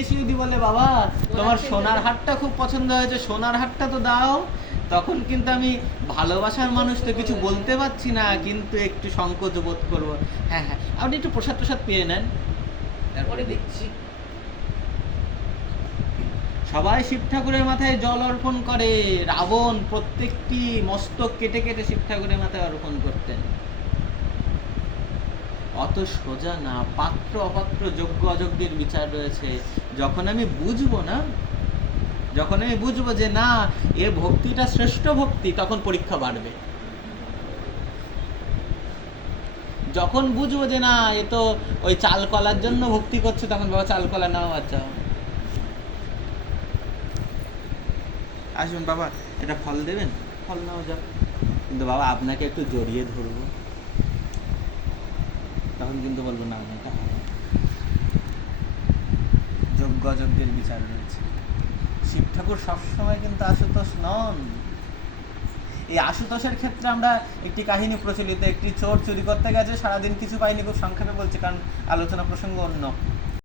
এসে যদি বলে বাবা তোমার সোনার হারটা খুব পছন্দ হয়েছে, সোনার হারটা তো দাও, তখন কিন্তু আমি ভালোবাসার মানুষ তো কিছু বলতে পারছি না, কিন্তু একটু সংকোচ বোধ করবো। হ্যাঁ হ্যাঁ, আপনি একটু প্রসাদ প্রসাদ পেয়ে নেন, তারপরে দেখছি। সবাই শিব ঠাকুরের মাথায় জল অর্পণ করে। রাবণ প্রত্যেকটি মস্তক কেটে কেটে শিব ঠাকুরের মাথায় অর্পণ করতেন। অত সোজা না, পাত্র অপাত্র যোগ্য অযোগ্যের বিচার রয়েছে। যখন আমি বুঝবো না, যখন আমি বুঝবো যে না এ ভক্তিটা শ্রেষ্ঠ ভক্তি, তখন পরীক্ষা বাড়বে। যখন বুঝবো যে না এ তো ওই চাল কলার জন্য ভক্তি করছে, তখন বাবা চাল কলা নাও, আচ্ছা আসুন বাবা এটা ফল দেবেন, ফল নাও যাও, কিন্তু বাবা আপনাকে একটু জড়িয়ে ধরবো, তখন কিন্তু বলবো না এটা হবে না। যোগ্য অযোগ্যের বিচার রয়েছে। শিব ঠাকুর সবসময় কিন্তু আশুতোষ নন। এই আশুতোষের ক্ষেত্রে আমরা একটি কাহিনী প্রচলিত, একটি চোর চুরি করতে গেছে, সারাদিন কিছু পাইনি, খুব সংক্ষেপে বলছি কারণ আলোচনা প্রসঙ্গ অন্য।